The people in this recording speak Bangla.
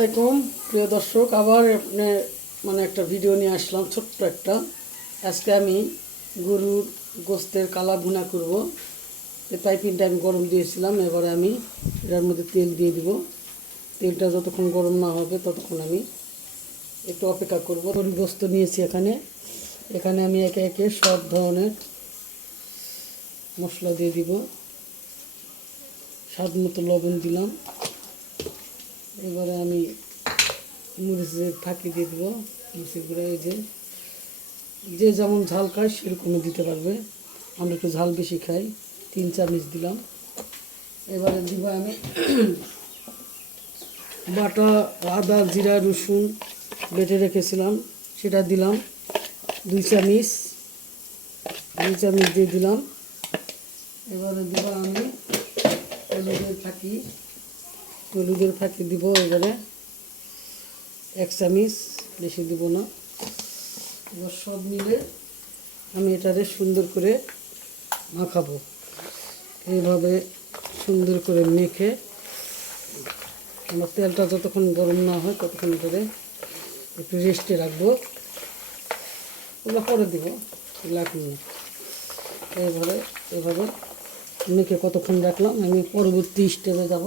আলাইকুম প্রিয় দর্শক, আবার মানে একটা ভিডিও নিয়ে আসলাম, ছোট্ট একটা। আজকে আমি গরুর গোস্তের কালা ভুনা করব। তাই পিনটা আমি গরম দিয়েছিলাম। এবারে আমি এটার মধ্যে তেল দিয়ে দিব। তেলটা যতক্ষণ গরম না হবে ততক্ষণ আমি একটু অপেক্ষা করব। গরুর গোস্ত নিয়েছি এখানে আমি একে একে সব ধরনের মশলা দিয়ে দিব। স্বাদ মতো লবণ দিলাম। এবারে আমি মরিচের ফাঁকি দিয়ে দেবো। মরিচের গুঁড়া এই যে যেমন ঝাল খায় সেরকমই দিতে পারবে। আমরা একটু ঝাল বেশি খাই, 3 চামচ দিলাম। এবারে দিব আমি বাটা আদা জিরা রসুন বেটে রেখেছিলাম, সেটা দিলাম 2 চামচ দিয়ে দিলাম। এবারে দিব আমি হলুদের ফাঁকি দিব। এবারে 1 চামচ, বেশি দিব না। এবার সব মিলে আমি এটারে সুন্দর করে মাখাবো। এইভাবে সুন্দর করে মেখে আমার তেলটা যতক্ষণ গরম না হয় ততক্ষণ করে একটু রেস্টে রাখবো। ওগুলো পরে দিব, এখন না। এভাবে মেখে কতক্ষণ রাখলাম, আমি পরবর্তী স্টেপে যাব।